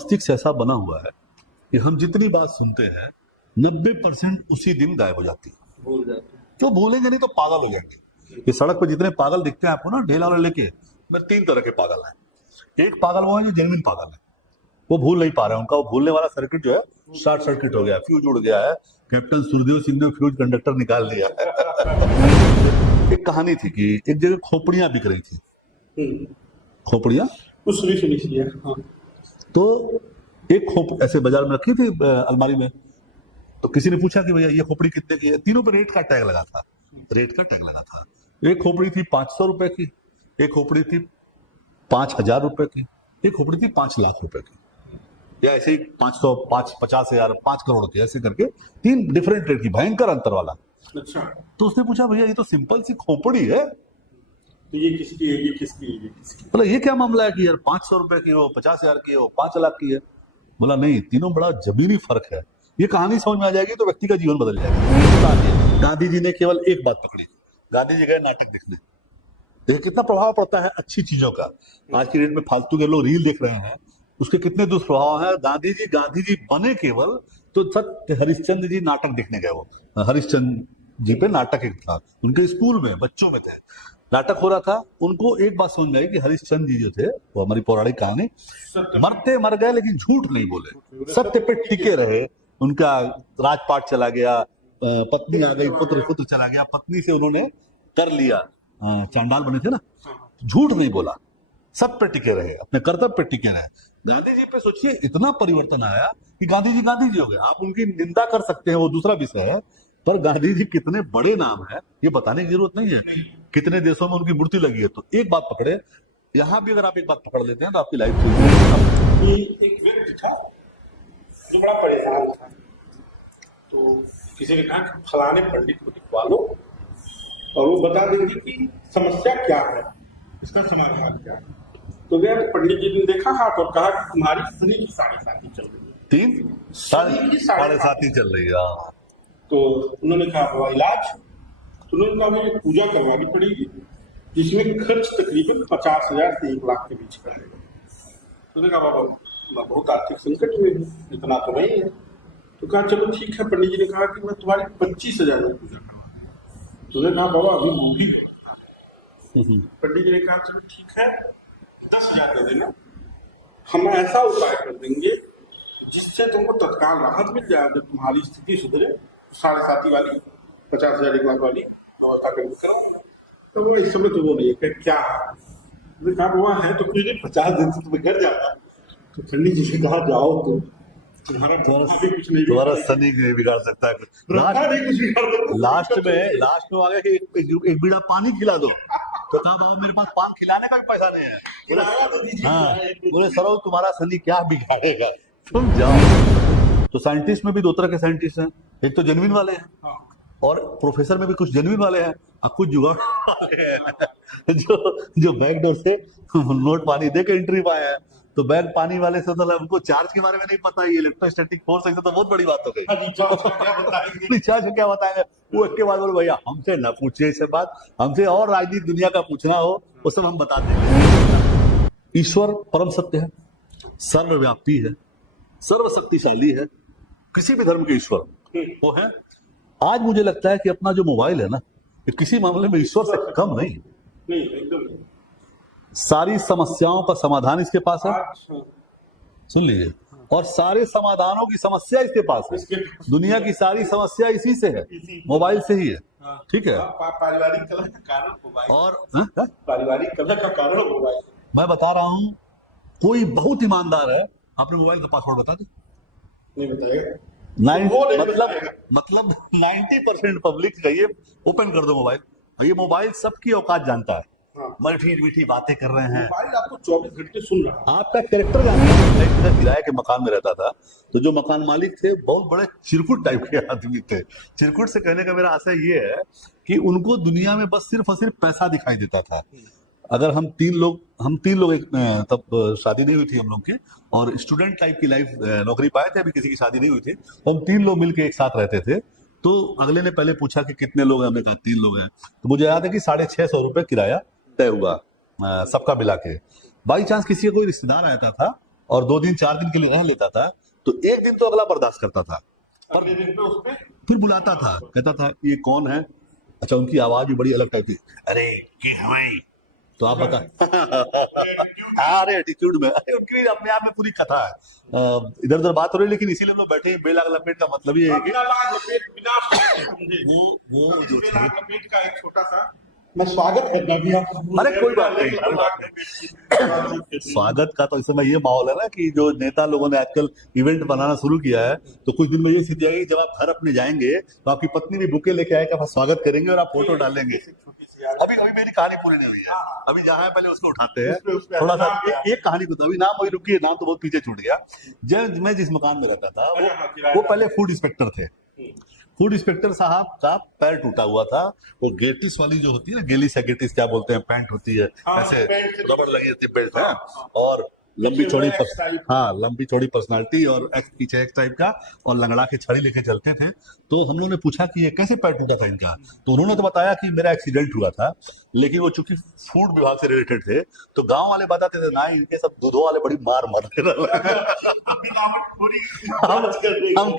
मस्तिष्क ऐसा बना हुआ है कि हम जितनी बात सुनते हैं 90% उसी दिन गायब हो जाती है। भूल जाते हैं। तो भूलेंगे नहीं तो पागल हो जाएंगे। ये सड़क पर जितने पागल दिखते हैं आपको ना ढेला वाले लेके, मैं 3 तरह के पागल हैं। एक पागल वो है जो जेन्युइन पागल है, वो भूल नहीं पा रहे हैं, उनका वो भूलने वाला सर्किट जो है शॉर्ट सर्किट हो गया, फ्यूज उड़ गया है। कैप्टन सुरदेव सिंह ने फ्यूज कंडक्टर निकाल दिया है। एक कहानी थी कि एक जगह खोपड़ियां बिक रही थी, खोपड़ियां कुछ सुनी सी है। हाँ। तो एक खोप ऐसे बाजार में रखी थी अलमारी में। तो किसी ने पूछा कि भैया ये खोपड़ी कितने की है? तीनों पे रेट का टैग लगा था, रेट का टैग लगा था। एक खोपड़ी थी 500 रुपए की, एक खोपड़ी थी 5,000 रुपए की, एक खोपड़ी थी 5 लाख रुपए की, या ऐसे ही 500, 50,000, 5 करोड़ की, ऐसे करके 3 डिफरेंट रेट की, भयंकर अंतर वाला। अच्छा, तो उसने पूछा भैया ये तो सिंपल सी खोपड़ी है, तो ये किसकी है, ये किसकी है, ये किसकी है? बोला ये क्या मामला है कि यार 500 रुपए की हो, 50,000 की हो, 5 लाख की है? बोला नहीं, तीनों बड़ा जमीनी फर्क है। ये कहानी समझ में आ जाएगी तो व्यक्ति का जीवन बदल जाएगा। गांधी जी ने केवल एक बात पकड़ी, गांधी जी गए नाटक देखने। देखिए कितना प्रभाव पड़ता है अच्छी चीजों का। आज की डेट में फालतू के लोग रील देख रहे हैं, उसके कितने दुष्प्रभाव है। गांधी जी बने केवल तो सत्य हरिश्चंद्र जी नाटक देखने गए। वो हरिश्चंद्र जी पे नाटक एक था, उनके स्कूल में बच्चों में थे, नाटक हो रहा था। उनको एक बात समझ में आई कि हरिश्चंद्र जी जो थे, वो हमारी पौराणिक कहानी, मरते मर गए लेकिन झूठ नहीं बोले, सत्य पे टिके रहे। उनका राजपाट चला गया, पत्नी आ गई, पुत्र चला गया, पत्नी से उन्होंने कर लिया, चांडाल बने थे ना, झूठ नहीं बोला, सत्य पे टिके रहे, अपने कर्तव्य पे टिके रहे। गांधी जी पे सोचिए इतना परिवर्तन आया कि गांधी जी हो गए। आप उनकी निंदा कर सकते हैं, वो दूसरा विषय है, पर गांधी जी कितने बड़े नाम है ये बताने की जरूरत नहीं है। कितने देशों में उनकी मूर्ति लगी है। तो एक बात पकड़े, यहाँ भी अगर आप एक बात पकड़ लेते हैं तो आपकी लाइफ चेंज होगी। एक व्यक्ति था जो बड़ा परेशान था, तो किसी ने कहा कि फलाने पंडित को दिखवा लो और वो बता देंगे कि समस्या क्या है, इसका समाधान क्या है। तो गया, पंडित जी ने देखा हाथ और कहा कि तुम्हारी शनि की 7.5 चल रही है। 3 साढ़े 7 ही चल रही है। तो उन्होंने कहा बाबा इलाज, तो उन्होंने कहा भाई पूजा करवानी पड़ेगी जिसमें खर्च तकरीबन 50,000 से 1 लाख के बीच का है। तो कहा बाबा मैं बहुत आर्थिक संकट में हूँ, इतना तो नहीं है। तो कहा चलो ठीक है। पंडित जी ने कहा कि मैं तुम्हारी 25,000 में पूजा करवा। तो उन्होंने कहा बाबा अभी मूवी पंडित जी ने कहा चलो ठीक है 10,000 दे देना, हम ऐसा उपाय कर देंगे जिससे तुमको तत्काल राहत मिल जाए। जब तुम्हारी स्थिति सुधरे 7.5 वाली 50,000 1 लाख वाली व्यवस्था करके कराऊंगा। तो वो इस समय तो वो नहीं है क्या है, कहा हुआ है तो कुछ 50 दिन से तुम्हें घर जाता। तो पंडित जी ने कहा जाओ तो तुम्हारा कुछ नहीं, तुम्हारा शनि नहीं बिगाड़ सकता है। लास्ट में आ गया कि एक बीड़ा पानी खिला दो। तो कहा बाबा मेरे पास पान खिलाने का भी पैसा नहीं है। हाँ, बोले सरो तुम्हारा शनि क्या बिगाड़ेगा, तुम जाओ। तो साइंटिस्ट में भी 2 तरह के साइंटिस्ट हैं, एक तो जेन्युइन वाले हैं और प्रोफेसर में भी कुछ जेन्युइन वाले हैं, अब कुछ जुगाड़ वाले हैं जो बैकडोर से नोट पानी दे के एंट्री पाए हैं। तो बैग पानी वाले से मतलब उनको चार्ज के बारे में नहीं पता, ये इलेक्ट्रोस्टैटिक फोर्स है तो बहुत बड़ी बात हो गई। रिचार्ज क्या बताएंगे वो, एक के बाद बोले भैया हमसे ना पूछिए इसे बात, हमसे और राजनीति दुनिया का पूछना हो वो सब हम बता देंगे। ईश्वर परम सत्य है, सर्वव्यापी है, सर्वशक्तिशाली है, किसी भी धर्म के ईश्वर वो है। आज मुझे लगता है कि अपना जो मोबाइल है ना, ये किसी मामले में ईश्वर से कम नहीं, एकदम सारी समस्याओं का समाधान इसके पास है। सुन लीजिए, और सारे समाधानों की समस्या इसके पास है। दुनिया की सारी समस्या इसी से है, मोबाइल से ही है। ठीक है, पारिवारिक कलह का कारण मोबाइल, और पारिवारिक कलह का कारण मोबाइल। मैं बता रहा हूं, कोई बहुत ईमानदार है, आपने मोबाइल का पासवर्ड बता दे, नहीं बताएगा। मतलब 90% पब्लिक कहिए ओपन कर दो मोबाइल, ये मोबाइल सबकी औकात जानता है। मीठी मीठी बातें कर रहे हैं, मोबाइल आपको 24 घंटे सुन रहा है, आपका कैरेक्टर जानता है। मैं इधर किराए के मकान में रहता था, तो जो मकान मालिक थे बहुत बड़े चिरकुट टाइप के आदमी थे। चिरकुट से कहने का मेरा आशय ये है कि उनको दुनिया में बस सिर्फ और सिर्फ पैसा दिखाई देता था। अगर हम तीन लोग तब शादी नहीं हुई थी हम लोग की, और स्टूडेंट टाइप की लाइफ नौकरी पाए थे, अभी किसी की शादी नहीं हुई थी, तो हम 3 लोग मिलकर एक साथ रहते थे। तो अगले ने पहले पूछा कि कितने लोग हैं, हमने कहा 3 लोग हैं। तो मुझे याद है कि 650 रुपए किराया तय हुआ सबका मिला के। बाई चांस किसी का कोई रिश्तेदार आता था और 2 दिन 4 दिन के लिए रह लेता था तो एक दिन तो अगला बर्दाश्त करता था, अगले दिन पे उस पे फिर बुलाता था, कहता था ये कौन है। अच्छा, उनकी आवाज भी बड़ी अलग टाइप की, अरे की हवाई, तो आप बता अरे एटीट्यूड में, अरे उनकी भी अपने आप में पूरी कथा है। इधर उधर बात हो रही है, लेकिन इसीलिए हम लोग बैठे हैं। बेलाग लपेट का मतलब ये है कि बिना लाग लपेट बिना समझे वो जो बिना लाग लपेट का एक छोटा सा मैं स्वागत करना भी आपको, अरे कोई बात नहीं, कोई बात नहीं। स्वागत का तो इस समय ये माहौल है ना कि जो नेता लोगों ने आजकल इवेंट बनाना शुरू किया है, तो कुछ दिन में ये स्थिति आएगी जब आप घर अपने जाएंगे तो आपकी पत्नी भी बुके लेके आएगा, आप स्वागत करेंगे और आप फोटो डालेंगे। अभी अभी मेरी कहानी पूरी नहीं हुई है, अभी जहाँ है पहले उसको उठाते हैं। थोड़ा सा एक कहानी को, अभी नाम वही रुकी है, नाम तो बहुत पीछे छूट गया। जब मैं जिस मकान में रहता था वो पहले फूड इंस्पेक्टर थे। फूड इंस्पेक्टर साहब का पैर टूटा हुआ था, वो गेटिस वाली जो होती है ना, गेलिस या गेटिस क्या बोलते हैं, पैंट होती है ऐसे रबड़ लगी होती है बेल्ट है, और लंबी चौड़ी लंबी चौड़ी पर्सनालिटी और पीछे एक टाइप का, और लंगड़ा के छड़ी लेके चलते थे। तो हम लोगों ने पूछा कि ये कैसे पैर टूटा था इनका, तो उन्होंने तो बताया कि मेरा एक्सीडेंट हुआ था, लेकिन वो चूंकि फूड विभाग से रिलेटेड थे तो गांव वाले बताते थे ना, इनके सब दूधों वाले बड़ी मार मारते रहे। हम